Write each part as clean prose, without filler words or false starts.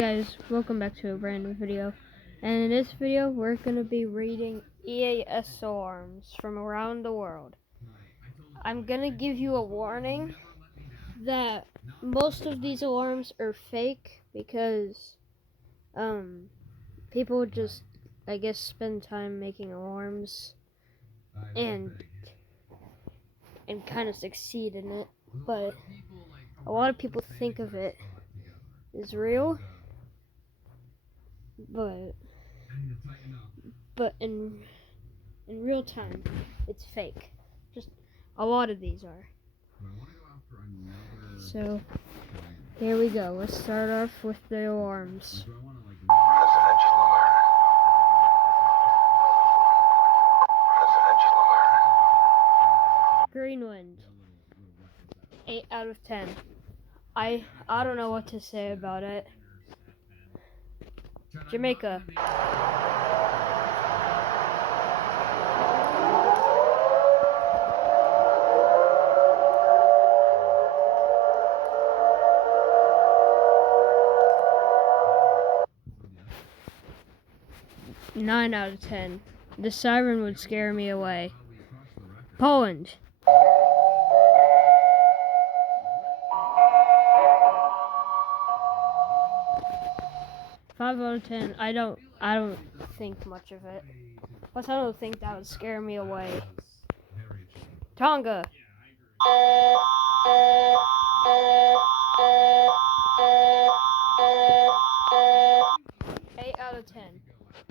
Guys, welcome back to a brand new video, and in this video we're going to be reading EAS alarms from around the world. I'm going to give you a warning that most of these alarms are fake because people just, I guess, spend time making alarms and kind of succeed in it, but a lot of people think of it as real, but in real time, it's fake. Just a lot of these are. So, here we go. Let's start off with the alarms. Presidential alert. Presidential alert. Greenland. 8 out of 10. I don't know what to say about it. Jamaica. 9 out of 10. The siren would scare me away. Poland. 5 out of 10. I don't think much of it. Plus, I don't think that would scare me away. Tonga. 8 out of 10.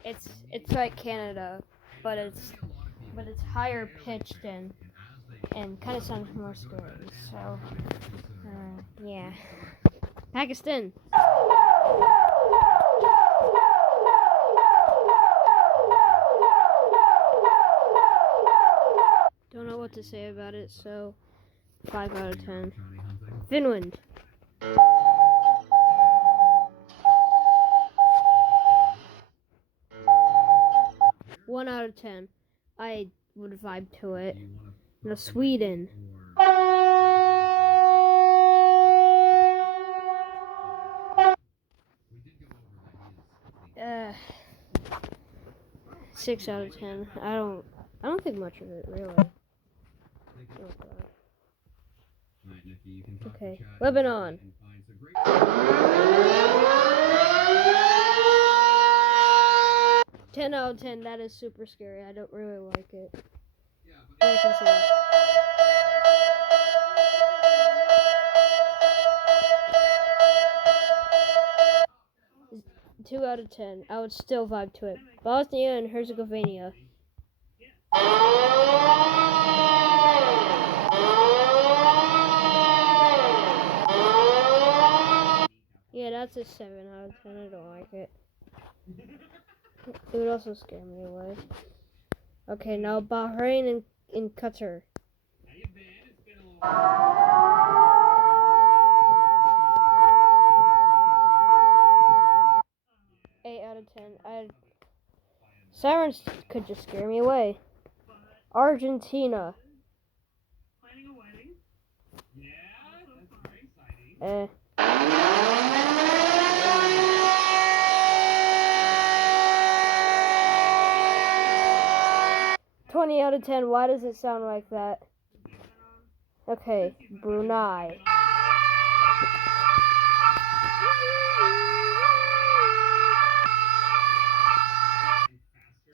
It's like Canada, but it's higher pitched and kind of sounds more scary. So yeah. Pakistan. Don't know what to say about it, so 5 out of 10. Finland. 1 out of 10. I would vibe to it. Now Sweden. 6 out of 10. I don't think much of it, really. Okay, Lebanon. 10 out of 10. That is super scary. I don't really like it. I can see it. 2 out of 10. I would still vibe to it. Bosnia and Herzegovina. Yeah, that's a 7 out of 10. I don't like it. It would also scare me away. Okay, now Bahrain and Qatar. 8 out of 10. Sirens could just scare me away. Argentina. 20 out of 10. Why does it sound like that? Okay, Brunei.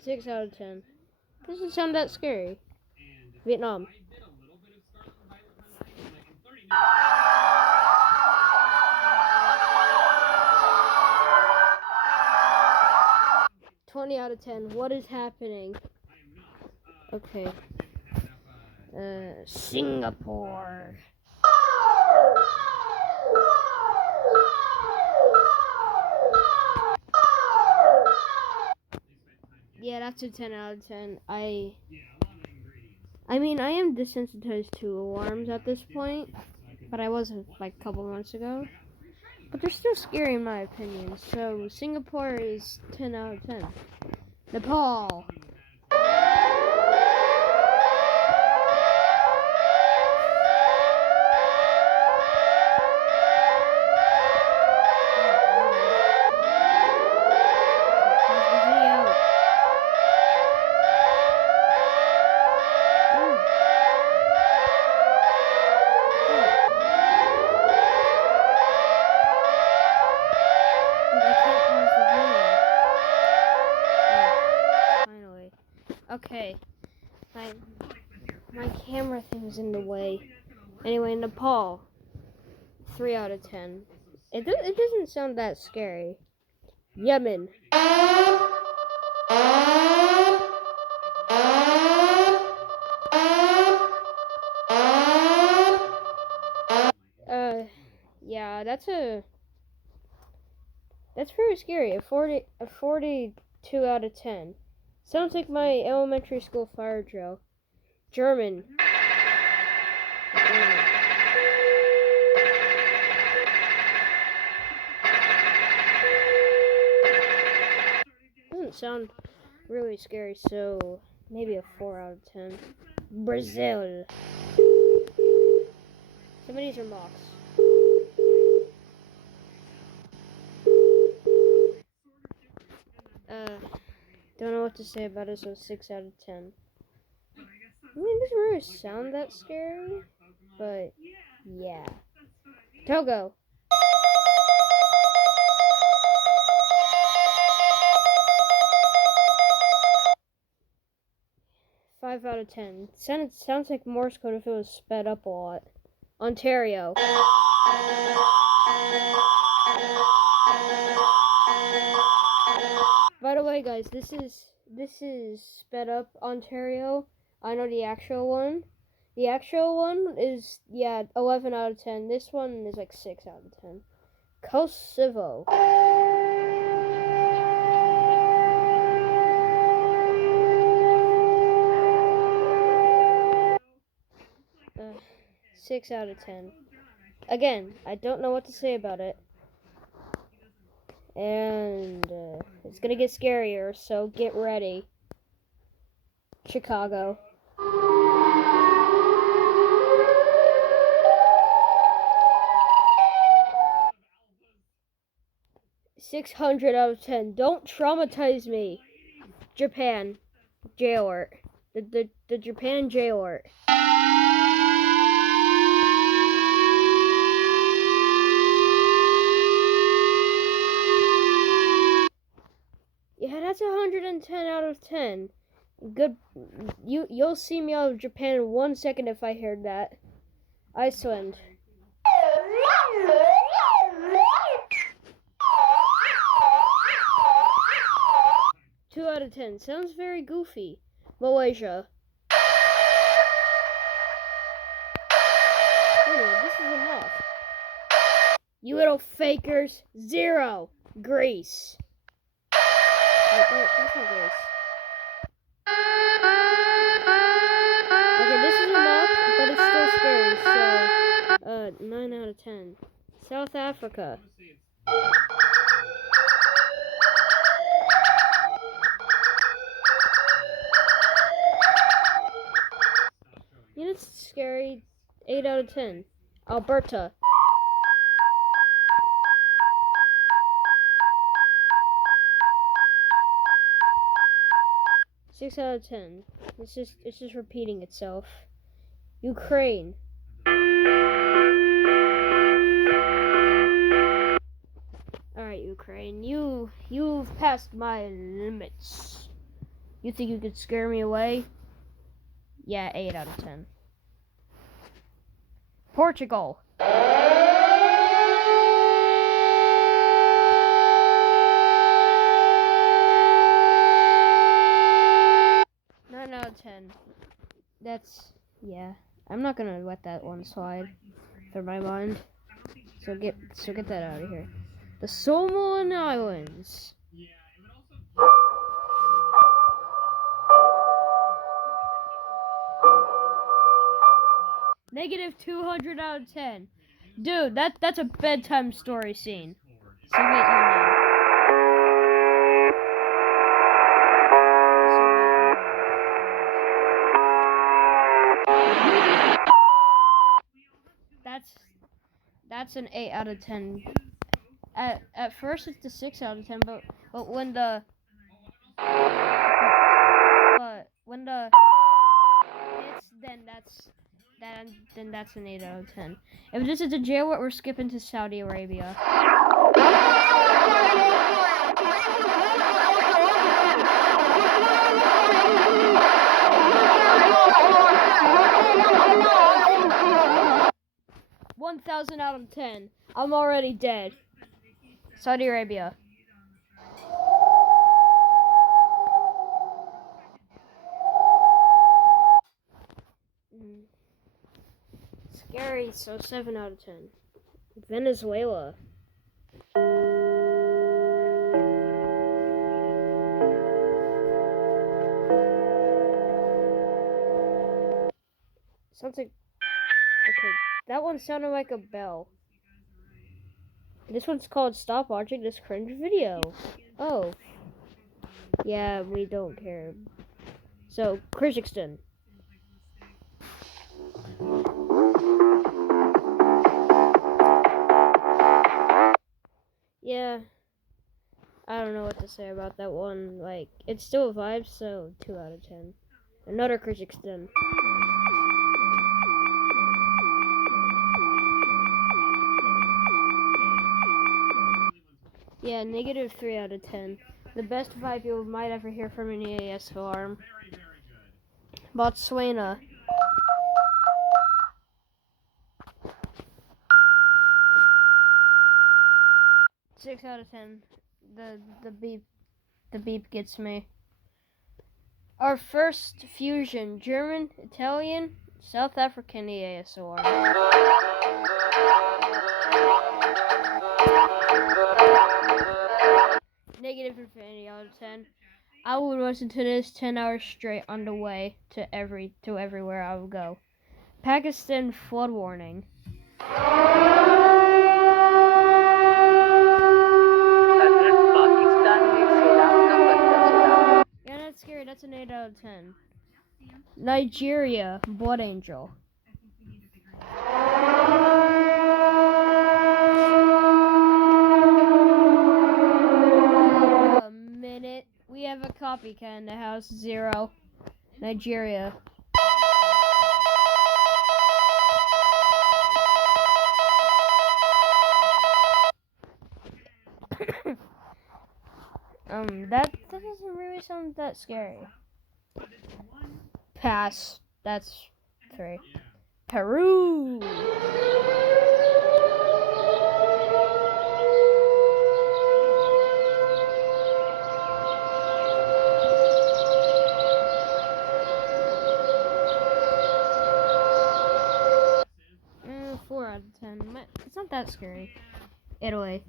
6 out of 10. Doesn't sound that scary. Vietnam. 20 out of 10. What is happening? Okay. Singapore. Yeah, that's a 10 out of 10. I mean, I am desensitized to alarms at this point, but I wasn't like a couple months ago. But they're still scary in my opinion. So Singapore is 10 out of 10. Nepal. 9 Okay. My camera thing's in the way. Anyway, Nepal. 3 out of 10. It doesn't sound that scary. Yemen. Yeah, that's very scary. A 42 out of 10. Sounds like my elementary school fire drill. German. Doesn't sound really scary, so maybe a 4 out of 10. Brazil. Some of these are mocks. Don't know what to say about it, so 6 out of 10. I mean, it doesn't really sound that scary, but yeah. Togo. Five out of 10. Sounds like Morse code if it was sped up a lot. Ontario. By the way, guys, this is sped up Ontario. I know the actual one. The actual one is 11 out of 10. This one is like 6 out of 10. Kosovo. 6 out of 10. Again, I don't know what to say about it. And it's gonna get scarier, so get ready. Chicago. $600 out of 10. Don't traumatize me. Japan. Jail alert. The Japan jail alert. Yeah, that's 110 out of 10. Good. You'll see me out of Japan in 1 second if I heard that. Iceland. Two out of 10. Sounds very goofy. Malaysia. This is enough. You little fakers. 0. Greece. Wait, that's not Greece. Okay, this is enough, but it's still scary, so 9 out of 10. South Africa. You know, it's scary. 8 out of 10. Alberta. Six out of 10. It's just repeating itself. Ukraine. Alright, Ukraine. You've passed my limits. You think you could scare me away? Yeah, 8 out of 10. Portugal. 9 out of 10. That's, yeah. I'm not gonna let that one slide through my mind. So get that out of here. The Solomon Islands. Negative 200 out of 10. Dude, that's a bedtime story scene. Soviet Union. That's an 8 out of 10. At first it's a 6 out of 10, but when the hits, then that's an 8 out of 10. If this is a jail, we're skipping to Saudi Arabia. I'm already dead. Saudi Arabia. Scary, so 7 out of 10. Venezuela. Sounds like... Okay, that one sounded like a bell. This one's called Stop Watching This Cringe Video. Oh. Yeah, we don't care. So, Kyrgyzstan. Yeah. I don't know what to say about that one. Like, it's still a vibe, so 2 out of 10. Another Kyrgyzstan. Yeah, negative 3 out of 10. The best vibe you might ever hear from an EAS alarm. Botswana. Six out of 10. The beep gets me. Our first fusion, German, Italian, South African EAS alarm. Negative infinity out of 10. I would listen to this 10 hours straight on the way to everywhere I would go. Pakistan flood warning. Yeah, that's scary. That's an 8 out of 10. Nigeria, blood angel. A minute. We have a copycat in the house. 0. Nigeria. That doesn't really sound that scary. Pass. That's 3. Peru. Four out of 10. It's not that scary. Italy.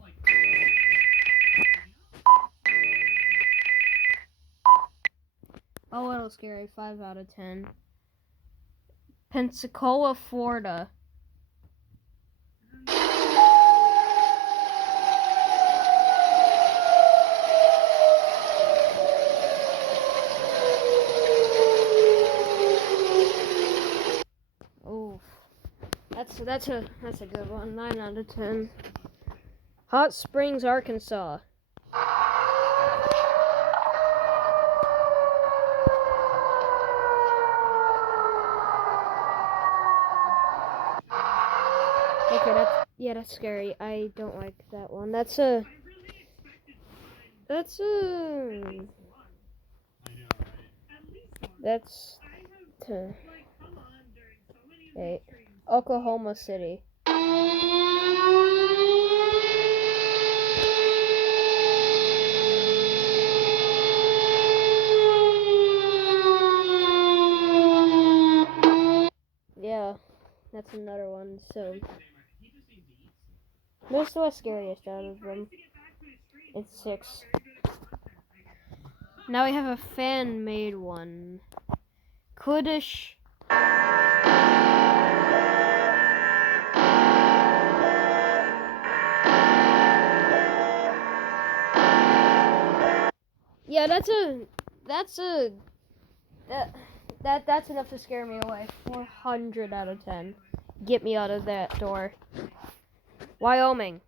A little scary. 5 out of 10. Pensacola, Florida. Oh, that's a good one. 9 out of 10. Hot Springs, Arkansas. Okay, that's scary. I don't like that one. That's 8. Oklahoma City. Yeah, that's another one. So that's the scariest out of them. It's 6. Now we have a fan-made one. Kurdish. Yeah, that's enough to scare me away. 400 out of 10. Get me out of that door. Wyoming.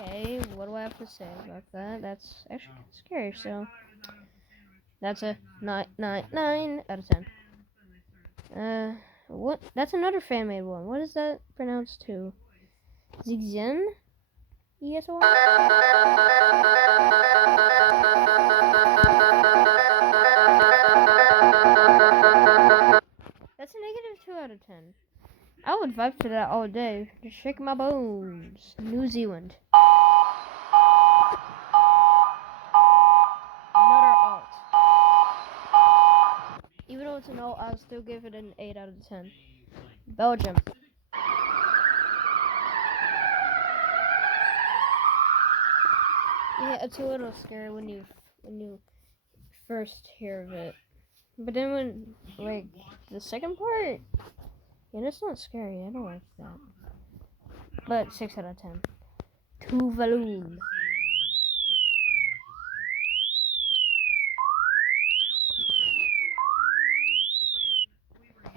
Okay, what do I have to say about that? That's actually scary, so that's a 9 out of 10. What? That's another fan-made one. What is that pronounced to? Zigzen? ESO? survive to that all day. Just shake my bones. New Zealand. Another alt. Even though it's an alt, I'll still give it an 8 out of 10. Belgium. Yeah, it's a little scary when you first hear of it. But then when, like, the second part, yeah, that's not scary. I don't like that. But 6 out of 10. Tuvalu.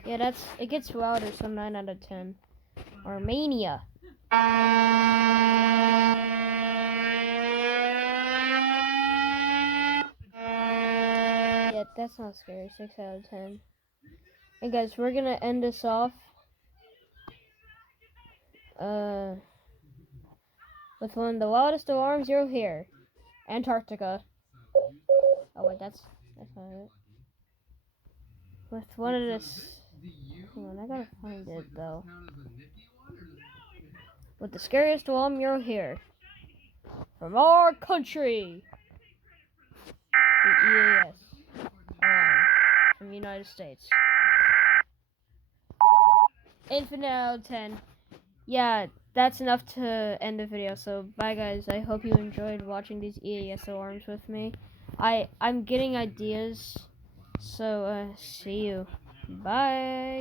Yeah, it gets louder, so 9 out of 10. Armenia. Yeah, that's not scary. 6 out of 10. Hey guys, we're gonna end this off. With one of the loudest alarms you'll hear. Antarctica. Oh wait, that's not it. With one of this. Hold on, I gotta find it though. With the scariest alarm you'll hear. From our country. The EAS Alarm from the United States. Infinite out of 10. Yeah, that's enough to end the video. So bye guys. I hope you enjoyed watching these EAS alarms with me. I'm getting ideas. So see you. Bye.